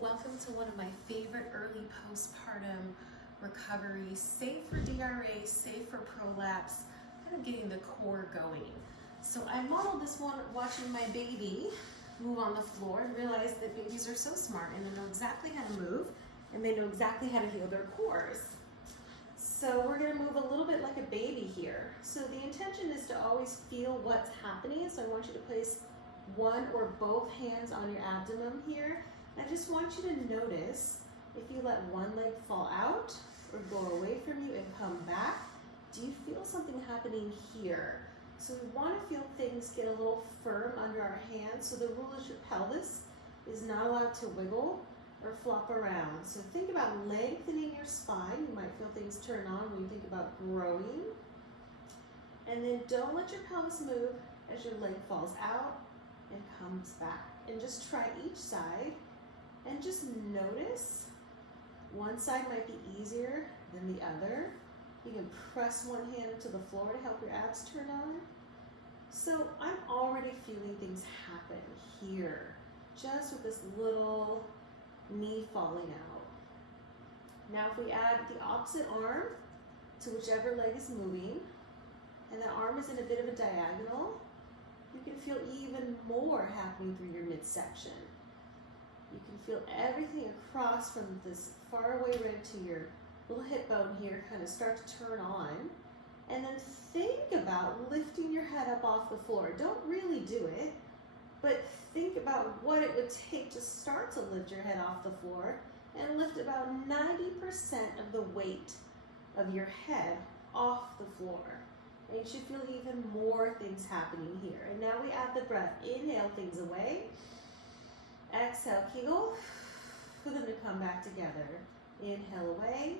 welcome to one of my favorite early postpartum recoveries, safe for DRA, safe for prolapse, kind of getting the core going. So I modeled this one watching my baby move on the floor and realized that babies are so smart and they know exactly how to move and they know exactly how to heal their cores. So we're going to move a little bit like a baby here. So the intention is to always feel what's happening. So I want you to place one or both hands on your abdomen here. I just want you to notice if you let one leg fall out or go away from you and come back, do you feel something happening here? So we want to feel things get a little firm under our hands. So the rule is your pelvis is not allowed to wiggle or flop around. So think about lengthening your spine. You might feel things turn on when you think about growing. And then don't let your pelvis move as your leg falls out and comes back. And just try each side and just notice. One side might be easier than the other. You can press one hand into the floor to help your abs turn on. So I'm already feeling things happen here, just with this little knee falling out. Now if we add the opposite arm to whichever leg is moving, and the arm is in a bit of a diagonal, you can feel even more happening through your midsection. You can feel everything across from this faraway rib to your little hip bone here kind of start to turn on. And then think about lifting your head up off the floor. Don't really do it, but think about what it would take to start to lift your head off the floor and lift about 90% of the weight of your head off the floor. And you should feel even more things happening here. And now we add the breath. Inhale things away. Exhale, kegel, for them to come back together. Inhale away.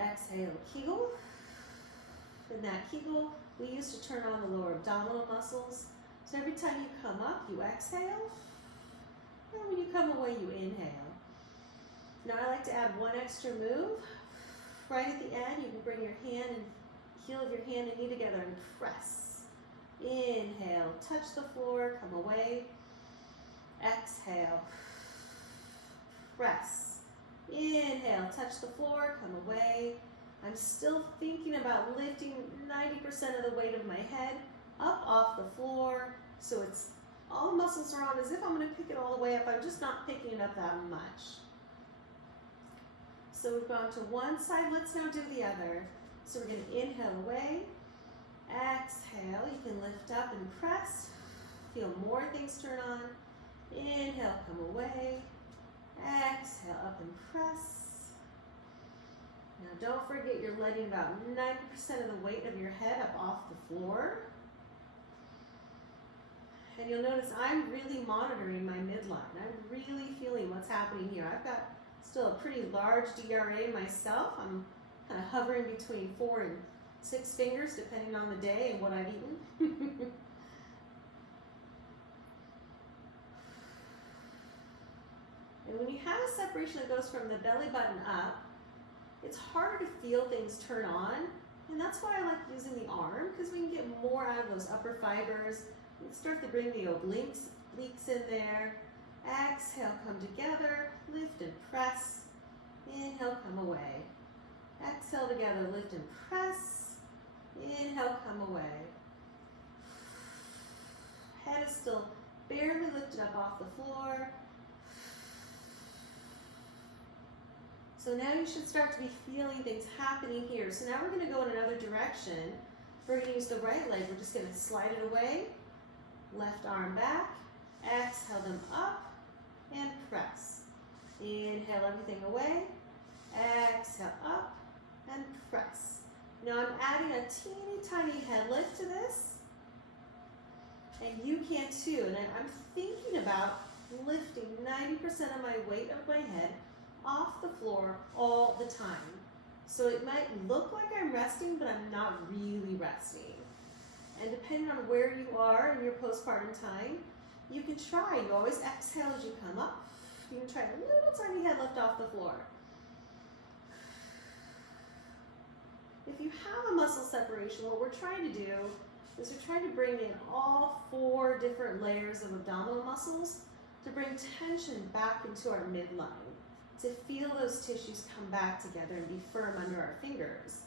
Exhale, kegel. In that kegel, we used to turn on the lower abdominal muscles. So every time you come up, you exhale. And when you come away, you inhale. Now I like to add one extra move. Right at the end, you can bring your hand and heel of your hand and knee together and press. Inhale, touch the floor, come away. Exhale, press. Inhale, touch the floor, come away. I'm still thinking about lifting 90% of the weight of my head up off the floor. So it's all the muscles are on as if I'm going to pick it all the way up. I'm just not picking it up that much. So we've gone to one side. Let's now do the other. So we're going to inhale away. Exhale. You can lift up and press. Feel more things turn on. Inhale, come away. Exhale, up and press. Now don't forget you're letting about 90% of the weight of your head up off the floor. And you'll notice I'm really monitoring my midline. I'm really feeling what's happening here. I've got still a pretty large DRA myself. I'm kind of hovering between 4 and 6 fingers depending on the day and what I've eaten. And when you have a separation that goes from the belly button up, it's harder to feel things turn on. And that's why I like using the arm, because we can get more out of those upper fibers. We start to bring the obliques in there. Exhale, come together, lift and press. Inhale, come away. Exhale together, lift and press. Inhale, come away. Head is still barely lifted up off the floor. So now you should start to be feeling things happening here. So now we're going to go in another direction. We're going to use the right leg. We're just going to slide it away. Left arm back. Exhale them up and press. Inhale everything away. Exhale up and press. Now I'm adding a teeny tiny head lift to this. And you can too. And I'm thinking about lifting 90% of my weight of my head off the floor all the time. So it might look like I'm resting, but I'm not really resting. And depending on where you are in your postpartum time, you can try. You always exhale as you come up. You can try a little tiny head lift off the floor. If you have a muscle separation, what we're trying to do is we're trying to bring in all 4 different layers of abdominal muscles to bring tension back into our midline, to feel those tissues come back together and be firm under our fingers.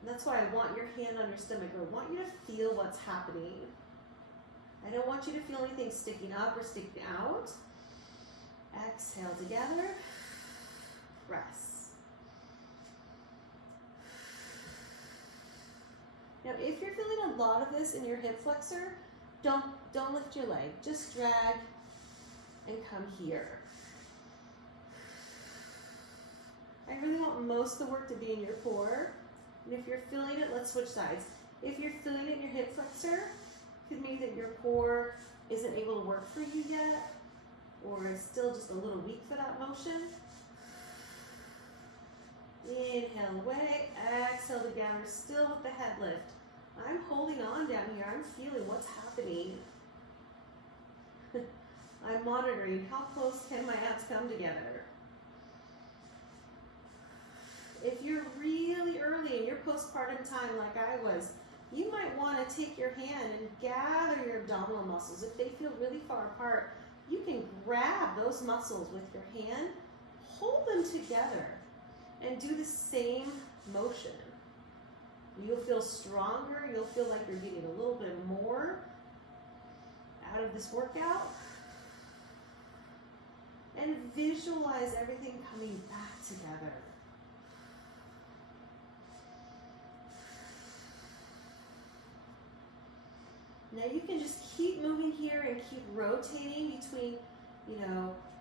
And that's why I want your hand on your stomach. I want you to feel what's happening. I don't want you to feel anything sticking up or sticking out. Exhale together, press. Now, if you're feeling a lot of this in your hip flexor, don't lift your leg. Just drag and come here. I really want most of the work to be in your core. And if you're feeling it, let's switch sides. If you're feeling it in your hip flexor, it could mean that your core isn't able to work for you yet, or is still just a little weak for that motion. Inhale away, exhale together, still with the head lift. I'm holding on down here. I'm feeling what's happening. I'm monitoring how close can my abs come together. If you're really early in your postpartum time like I was, you might want to take your hand and gather your abdominal muscles. If they feel really far apart, you can grab those muscles with your hand, hold them together, and do the same motion. You'll feel stronger. You'll feel like you're getting a little bit more out of this workout. And visualize everything coming back together. Now you can just keep moving here and keep rotating between,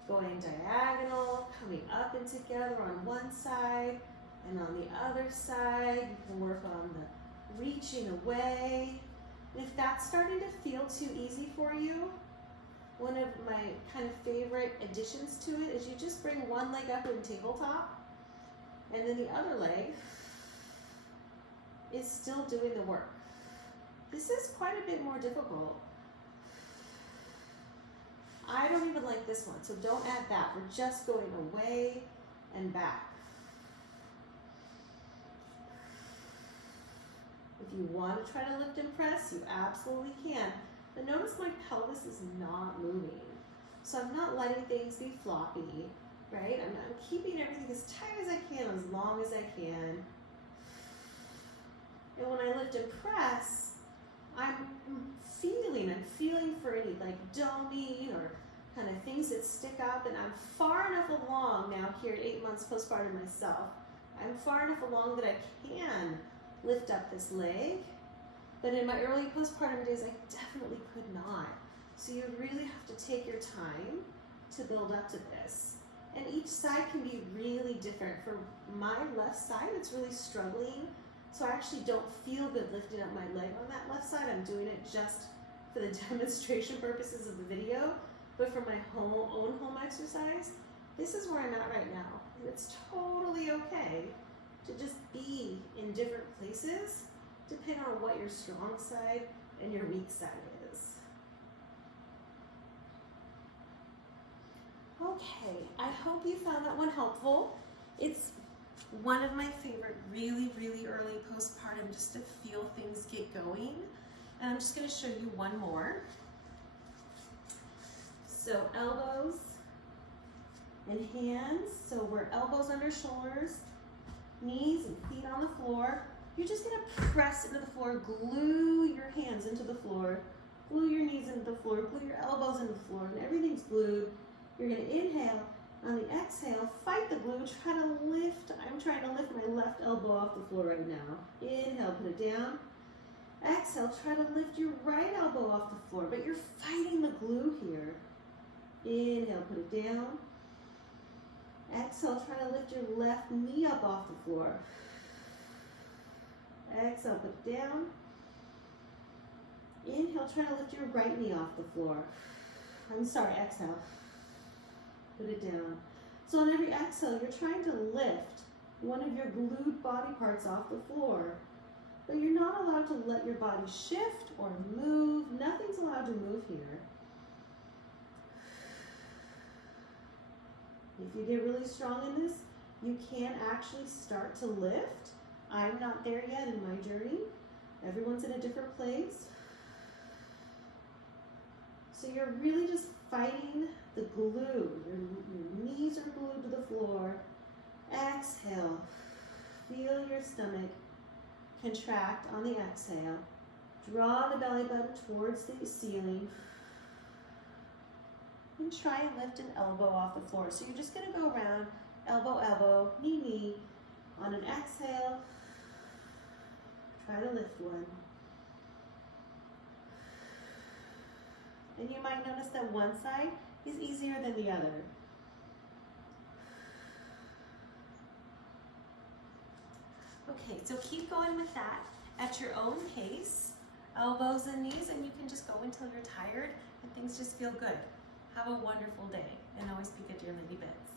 going diagonal, coming up and together on one side, and on the other side, you can work on the reaching away. And if that's starting to feel too easy for you, one of my kind of favorite additions to it is you just bring one leg up in tabletop, and then the other leg is still doing the work. This is quite a bit more difficult. I don't even like this one, so don't add that. We're just going away and back. If you want to try to lift and press, you absolutely can. But notice my pelvis is not moving. So I'm not letting things be floppy, right? I'm keeping everything as tight as I can, as long as I can. And when I lift and press, I'm feeling for any like doming or kind of things that stick up, and I'm far enough along now here at 8 months postpartum myself. I'm far enough along that I can lift up this leg, but in my early postpartum days, I definitely could not. So you really have to take your time to build up to this. And each side can be really different. For my left side, it's really struggling. So I actually don't feel good lifting up my leg on that left side. I'm doing it just for the demonstration purposes of the video. But for my own home exercise, this is where I'm at right now. And it's totally okay to just be in different places depending on what your strong side and your weak side is. Okay, I hope you found that one helpful. It's one of my favorite really, really early postpartum, just to feel things get going. And I'm just going to show you one more. So elbows and hands. So we're elbows under shoulders, knees and feet on the floor. You're just going to press into the floor, glue your hands into the floor, glue your knees into the floor, glue your elbows into the floor, and everything's glued. You're going to inhale. On the exhale, fight the glue, try to lift. I'm trying to lift my left elbow off the floor right now. Inhale, put it down. Exhale, try to lift your right elbow off the floor, but you're fighting the glue here. Inhale, put it down. Exhale, try to lift your left knee up off the floor. Exhale, put it down. Inhale, try to lift your right knee off the floor. Exhale. Put it down. So on every exhale, you're trying to lift one of your glued body parts off the floor. But you're not allowed to let your body shift or move. Nothing's allowed to move here. If you get really strong in this, you can actually start to lift. I'm not there yet in my journey. Everyone's in a different place. So you're really just fighting the glue. Your knees are glued to the floor. Exhale. Feel your stomach contract on the exhale. Draw the belly button towards the ceiling. And try and lift an elbow off the floor. So you're just going to go around, elbow, elbow, knee, knee. On an exhale, try to lift one. And you might notice that one side is easier than the other. Okay, so keep going with that at your own pace, elbows and knees, and you can just go until you're tired and things just feel good. Have a wonderful day, and always be good to your lady bits.